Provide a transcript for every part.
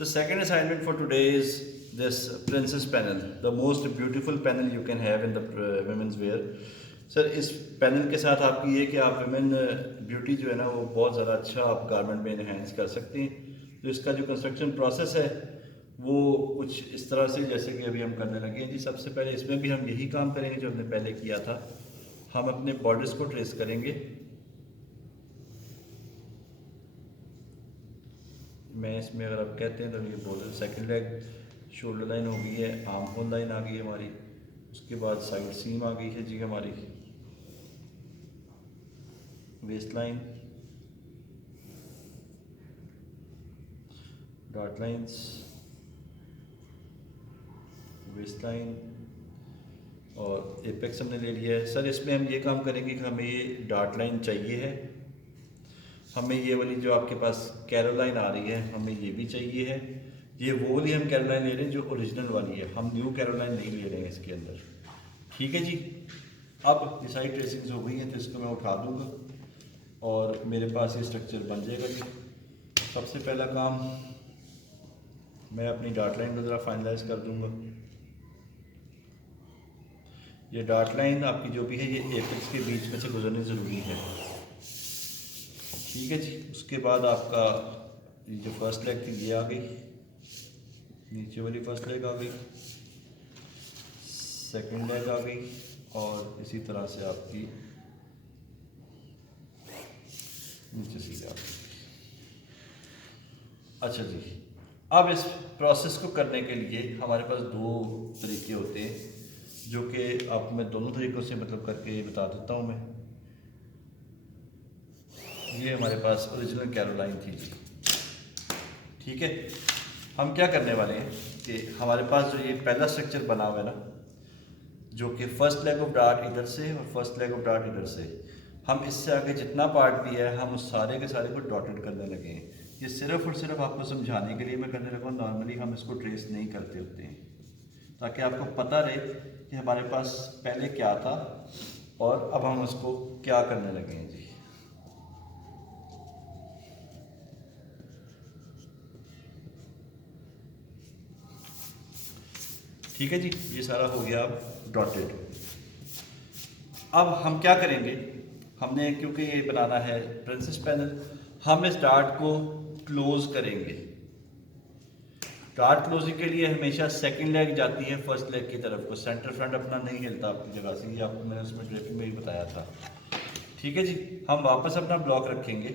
The second assignment for today is this princess panel, the most beautiful panel you can have in the women's wear. Sir इस panel के साथ आपकी ये कि आप women beauty जो है ना वो बहुत ज़्यादा अच्छा आप गारमेंट में इन्हेंस कर सकती हैं। तो इसका जो कंस्ट्रक्शन प्रोसेस है वो कुछ इस तरह से जैसे कि अभी हम करने लगे हैं जी। सबसे पहले इसमें भी हम यही काम करेंगे जो हमने पहले किया था। हम अपने बॉर्डर्स को ट्रेस करेंगे। मैं इसमें अगर आप कहते हैं तो ये border second leg shoulder line हो गई है, आर्म होल लाइन आ गई है हमारी, उसके बाद साइड सीम आ गई है जी हमारी, west line, dot lines, west line और एपेक्स हमने ले लिया है। सर इसमें हम ये काम करेंगे कि हमें ये डॉट लाइन चाहिए है, हमें ये वाली जो आपके पास कैरोलाइन आ रही है हमें ये भी चाहिए है। ये वो वाली हम कैरोलाइन ले रहे हैं जो ओरिजिनल वाली है, हम न्यू कैरोलाइन नहीं ले रहे हैं इसके अंदर। ठीक है जी। अब ये सारी ट्रेसिंग्स हो गई हैं तो इसको मैं उठा दूंगा और मेरे पास ये स्ट्रक्चर बन जाएगा जी। सबसे पहला काम मैं अपनी डॉट लाइन को ज़रा फाइनलाइज कर दूंगा। ये डॉट लाइन आपकी जो भी है ये एपेक्स के बीच में से गुजरनी ज़रूरी है। ठीक है जी। उसके बाद आपका ये जो फर्स्ट लेग थी ये आ गई, नीचे वाली फर्स्ट लेग आ गई, सेकंड लेग आ गई और इसी तरह से आपकी नीचे सीधे आ गई। अच्छा जी। अब इस प्रोसेस को करने के लिए हमारे पास दो तरीके होते हैं जो कि आप मैं दोनों तरीक़ों से मतलब करके बता देता हूँ मैं। ये हमारे पास ओरिजिनल कैरोलाइन थी जी। ठीक है। हम क्या करने वाले हैं कि हमारे पास जो ये पहला स्ट्रक्चर बना हुआ है ना, जो कि फर्स्ट लेग ऑफ डार्ट इधर से और फर्स्ट लेग ऑफ डार्ट इधर से, हम इससे आगे जितना पार्ट भी है हम उस सारे के सारे को डॉटेड करने लगे हैं। ये सिर्फ और सिर्फ आपको समझाने के लिए मैं करने लगा हूँ। नॉर्मली हम इसको ट्रेस नहीं करते होते हैं ताकि आपको पता रहे कि हमारे पास पहले क्या था और अब हम उसको क्या करने लगे हैं जी। ठीक है जी। ये सारा हो गया डॉटेड। अब हम क्या करेंगे, हमने क्योंकि ये बनाना है प्रिंसेस पैनल, हम इस डार्ट को क्लोज करेंगे। डार्ट क्लोजिंग के लिए हमेशा सेकंड लेग जाती है फर्स्ट लेग की तरफ को, सेंटर फ्रंट अपना नहीं हिलता आपकी जगह से। ये आपको मैंने उसमें ड्रेपिंग में ही बताया था। ठीक है जी। हम वापस अपना ब्लॉक रखेंगे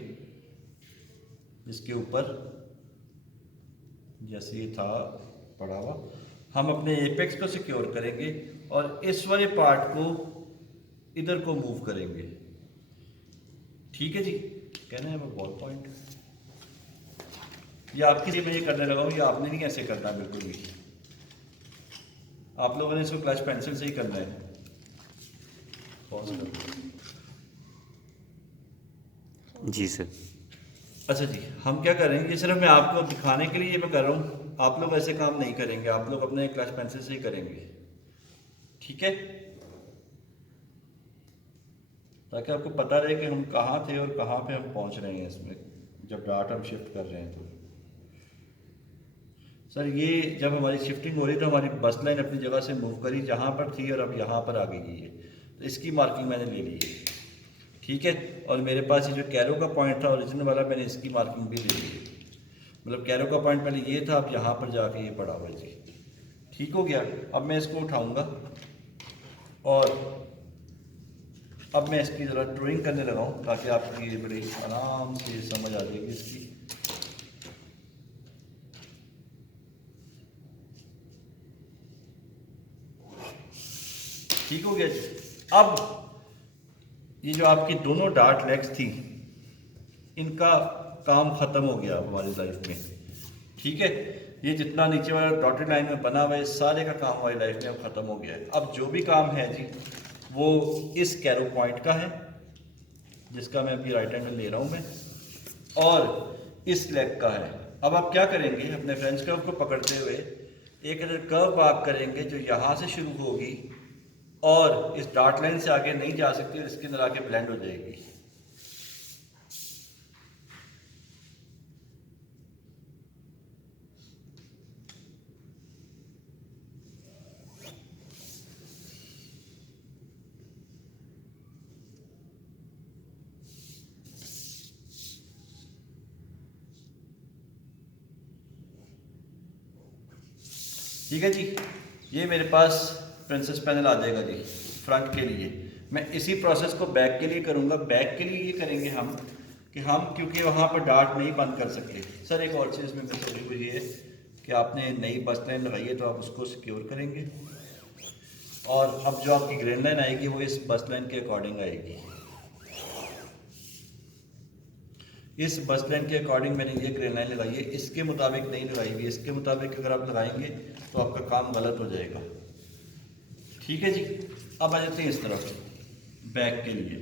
इसके ऊपर जैसे ये था पड़ा हुआ। हम अपने एपेक्स को सिक्योर करेंगे और इस वाले पार्ट को इधर को मूव करेंगे। ठीक है जी। कहना है वो बॉल पॉइंट, ये आपके लिए मैं ये करने लगा हूँ, ये आपने नहीं ऐसे करना बिल्कुल भी। आप लोगों ने इसको क्लच पेंसिल से ही करना है। पॉज कर जी सर। अच्छा जी। हम क्या करेंगे, ये सिर्फ मैं आपको दिखाने के लिए ये मैं कर रहा हूँ, आप लोग ऐसे काम नहीं करेंगे, आप लोग अपने क्लच पेंसिल से ही करेंगे। ठीक है। ताकि आपको पता रहे कि हम कहाँ थे और कहाँ पे हम पहुँच रहे हैं इसमें जब डार्ट हम शिफ्ट कर रहे हैं। तो सर ये जब हमारी शिफ्टिंग हो रही तो हमारी बस लाइन अपनी जगह से मूव करी जहाँ पर थी और अब यहाँ पर आ गई है, तो इसकी मार्किंग मैंने ले ली है। ठीक है। और मेरे पास ये जो कैरो का पॉइंट था ओरिजिनल वाला, मैंने इसकी मार्किंग भी ले ली है। मतलब कैरो का पॉइंट पहले ये था, अब यहाँ पर जाके ये पड़ा हुआ है जी। ठीक हो गया। अब मैं इसको उठाऊँगा और अब मैं इसकी ज़रा ड्राइंग करने लगा हूँ ताकि आपको ये बड़ी आराम से समझ आ जाएगी इसकी। ठीक हो गया जी। अब ये जो आपकी दोनों डार्ट लेग्स थी इनका काम ख़त्म हो गया हमारी लाइफ में। ठीक है। ये जितना नीचे वाला डॉटेड लाइन में बना हुआ है सारे का काम हमारी लाइफ में अब ख़त्म हो गया है। अब जो भी काम है जी वो इस कैरो पॉइंट का है जिसका मैं अभी राइट एंगल ले रहा हूँ मैं, और इस लेग का है। अब आप क्या करेंगे, अपने फ्रेंच कर्व को पकड़ते हुए एक कर्व वाक करेंगे जो यहाँ से शुरू होगी और इस डॉट लाइन से आगे नहीं जा सकती और इसके अंदर आके ब्लेंड हो जाएगी। ठीक है जी। ये मेरे पास प्रिंसेस पैनल आ जाएगा जी फ्रंट के लिए। मैं इसी प्रोसेस को बैक के लिए करूँगा। बैक के लिए ये करेंगे हम कि हम क्योंकि वहाँ पर डार्ट नहीं बंद कर सकते। सर एक और चीज़ में बताइए, वो ये है कि आपने नई बस लाइन लगाई है तो आप उसको सिक्योर करेंगे, और अब जो आपकी ग्रेन लाइन आएगी वो इस बस लाइन के अकॉर्डिंग आएगी। इस बस लाइन के अकॉर्डिंग मैंने ये ग्रेन लाइन लगाई है, इसके मुताबिक नहीं लगाई हुई। इसके मुताबिक अगर आप लगाएंगे तो आपका काम गलत हो जाएगा। ठीक है जी। अब आ जाते हैं इस तरफ बैक के लिए।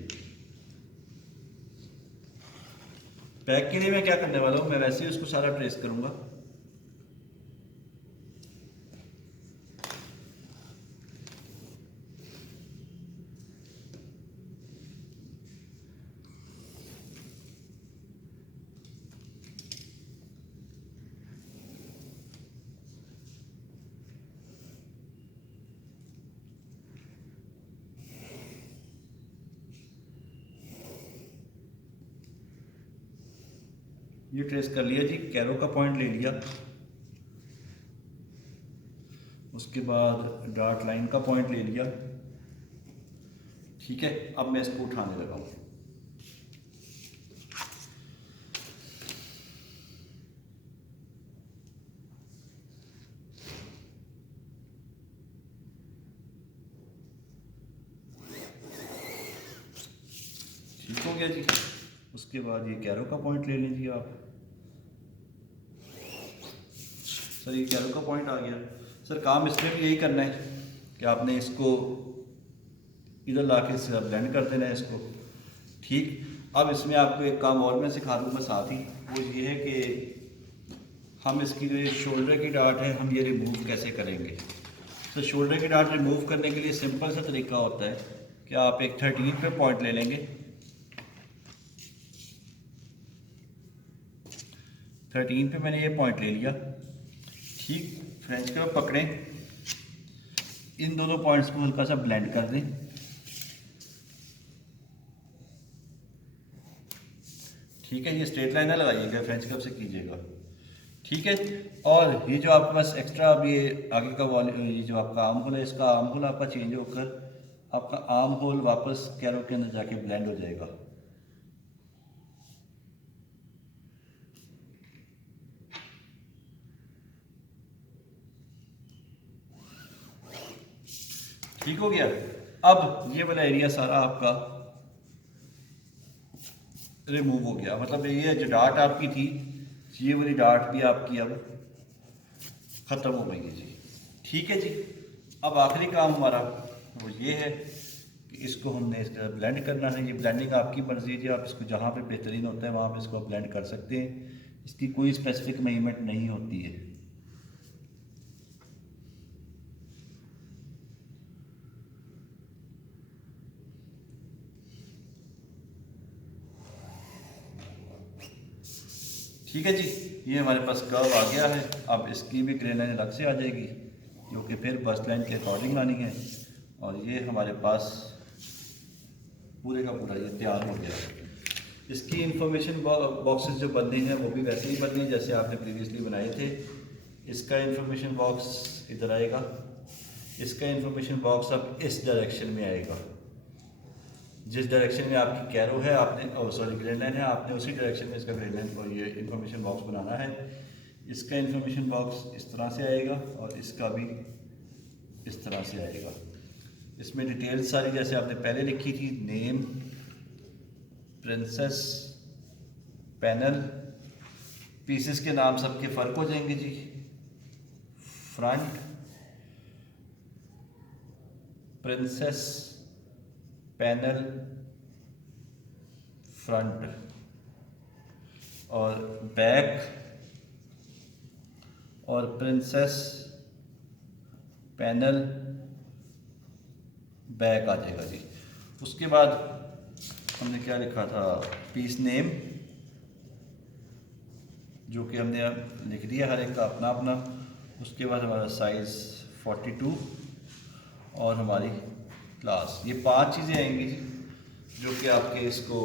बैक के लिए मैं क्या करने वाला हूँ, मैं वैसे ही उसको सारा ट्रेस करूँगा। ये ट्रेस कर लिया जी, कैरो का पॉइंट ले लिया, उसके बाद डार्ट लाइन का पॉइंट ले लिया। ठीक है, अब मैं इसको उठाने लगा हूँ। ठीक हो गया जी। उसके बाद ये कैरो का पॉइंट ले लीजिए आप। सर ये कैरो का पॉइंट आ गया। सर काम इसमें भी यही करना है कि आपने इसको इधर ला के ब्लेंड कर देना है इसको। ठीक, अब इसमें आपको एक काम और मैं सिखा दूँगा साथ ही, वो ये है कि हम इसकी जो ये शोल्डर की डार्ट है हम ये रिमूव कैसे करेंगे। तो शोल्डर की डार्ट रिमूव करने के लिए सिंपल सा तरीका होता है कि आप एक 13 पे पॉइंट ले लेंगे। 13 पे मैंने ये पॉइंट ले लिया। ठीक, फ्रेंच कर्व पकड़ें, इन दोनों पॉइंट्स को हल्का सा ब्लेंड कर दें। ठीक है, ये स्ट्रेट लाइन ना लगाइएगा, फ्रेंच कर्व से कीजिएगा। ठीक है, और ये जो आपके पास एक्स्ट्रा अब ये आगे का वॉल, ये जो आपका आर्म होल है, इसका आर्म होल आपका चेंज होकर आपका आर्म होल वापस कैरो के अंदर जाके ब्लेंड हो जाएगा। ठीक हो गया। अब ये वाला एरिया सारा आपका रिमूव हो गया, मतलब ये जो डार्ट आपकी थी, ये वाली डार्ट भी आपकी अब ख़त्म हो गई है जी। ठीक है जी। अब आखिरी काम हमारा वो ये है कि इसको हमने इसका ब्लेंड करना है। ये ब्लेंडिंग आपकी मर्जी है जी, आप इसको जहाँ पे बेहतरीन होता है वहाँ पे इसको ब्लेंड कर सकते हैं। इसकी कोई स्पेसिफिक मेजरमेंट नहीं होती है। ठीक है जी, ये हमारे पास कर्व आ गया है। अब इसकी भी ग्रेन लाइन अलग से आ जाएगी जो कि फिर बस लाइन के अकॉर्डिंग आनी है, और ये हमारे पास पूरे का पूरा ये तैयार हो गया है। इसकी इंफॉर्मेशन बॉक्सेस जो बनने हैं वो भी वैसे ही बनने हैं जैसे आपने प्रीवियसली बनाए थे। इसका इंफॉर्मेशन बॉक्स इधर आएगा, इसका इंफॉर्मेशन बॉक्स अब इस डायरेक्शन में आएगा। जिस डायरेक्शन में आपकी कैरो है आपने सॉरी ग्रेन लाइन है, आपने उसी डायरेक्शन में इसका ग्रेन लाइन और ये इंफॉर्मेशन बॉक्स बनाना है। इसका इंफॉर्मेशन बॉक्स इस तरह से आएगा और इसका भी इस तरह से आएगा। इसमें डिटेल्स सारी जैसे आपने पहले लिखी थी, नेम, प्रिंसेस, पैनल, पीसेस के नाम सबके फ़र्क हो जाएंगे जी। फ्रंट, प्रिंसेस, पैनल, फ्रंट, और बैक और प्रिंसेस, पैनल, बैक आ जाएगा जी। उसके बाद हमने क्या लिखा था, पीस नेम, जो कि हमने लिख दिया हर एक का अपना अपना। उसके बाद हमारा साइज़ 42 और हमारी क्लास, ये 5 चीज़ें आएंगी जी जो कि आपके इसको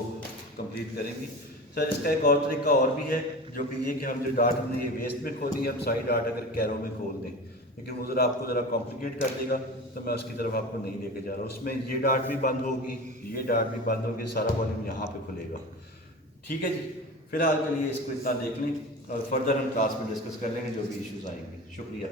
कंप्लीट करेंगी। सर इसका एक और तरीका और भी है जो कि ये कि हम जो डार्ट हमने ये वेस्ट में खोली है, हम साइड डार्ट अगर कैरो में खोल दें लेकिन वो ज़रा आपको ज़रा कॉम्प्लिकेट कर देगा, तो मैं उसकी तरफ आपको नहीं लेके जा रहा। उसमें ये डार्ट भी बंद होगी, ये डार्ट भी बंद होगी, सारा वॉल्यूम यहाँ पे खुलेगा। ठीक है जी, फिलहाल के लिए इसको इतना देख लें और फर्दर हम क्लास में डिस्कस कर लेंगे जो भी इश्यूज़ आएंगे। शुक्रिया।